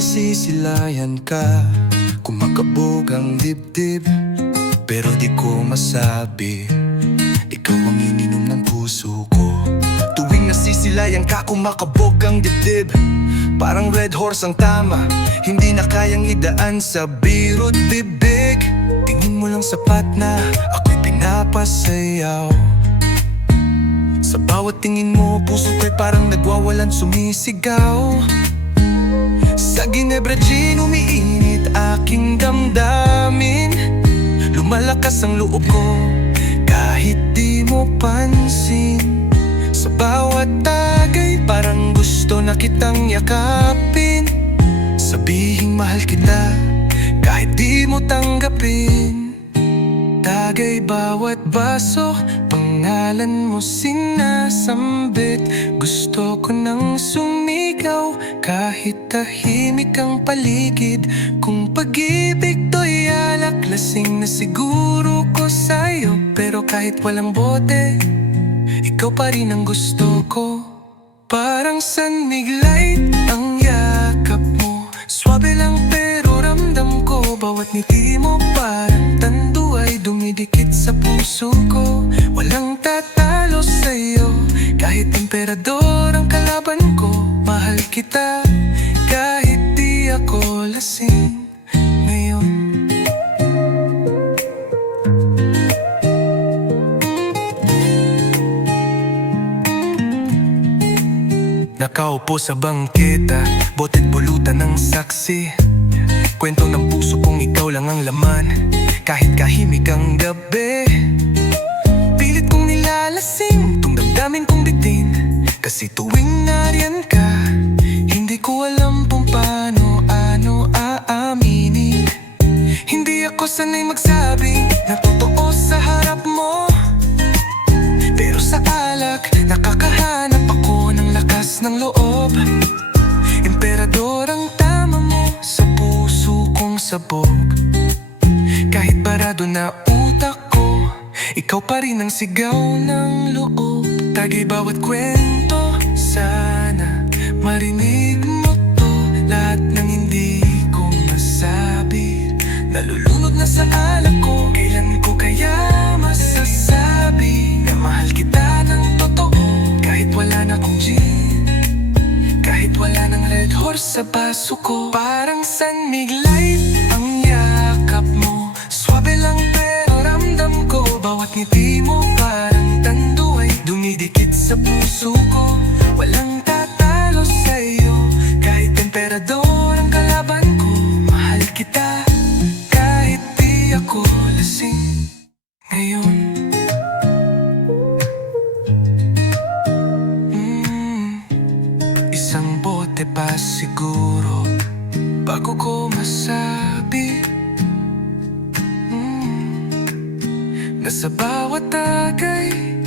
nasisilayan ka. Kumakabog ang dibdib Pero di ko masabi. Ikaw ang ininom ng puso ko. Tuwing nasisilayan ka kumakabog ang dibdib. Parang red horse ang tama Hindi na kayang idaan sa biro't bibig. Tingin mo lang sapat na Ako'y pinapasayaw. Sa bawat tingin mo Puso ko'y parang nagwawalan sumisigaw Ginebra Gin umiinit aking damdamin. Lumalakas ang loob ko Kahit di mo pansin. Sa bawat tagay Parang gusto na kitang yakapin. Sabihing mahal kita Kahit di mo tanggapin. Tagay bawat baso Pangalan mo sinasambit. Gusto ko nang sumigaw. Kahit tahimik ang paligid. Kung pag-ibig to'y alak Lasing na siguro ko sa'yo. Pero kahit walang bote Ikaw pa rin ang gusto ko. Parang sunmig light ang yakap mo. Swabe lang pero ramdam ko. Bawat ngiti mo parang tando ay dumidikit sa puso ko Emperador ang kalaban ko Mahal kita. Kahit di ako lasing Ngayon. Nakaupo sa bangketa Botet bulutan ng saksi. Kwento ng puso kong ikaw lang ang laman. Kahit kahimik ang gabi Kasi tuwing nariyan ka Hindi ko alam kung paano Ano aaminin. Hindi ako sanay magsabi Na totoo sa harap mo. Pero sa alak, nakakahanap ako ng lakas ng loob. Emperador ang tama mo sa puso kong sabog. Kahit barado na utak ko Ikaw pa rin ang sigaw ng loob. Tagay bawat kwento Sana marinig mo to. Lahat ng hindi ko masabi Nalulunod na sa alak ko. Kailan ko kaya masasabi Na mahal kita ng totoo? Kahit wala na akong gin Kahit wala ng red horse sa baso ko. Parang sunmig light ang yakap mo. Swabe lang pero ramdam ko Bawat ngiti mo parang tando ay Dumidikit sa puso ko Walang tatalo sa'yo. Kahit emperador ang Mahal kita. Kahit di ako lasing Ngayon. Mm, Isang bote pa siguro Bago ko masabi. Mm, Na sa bawat tagay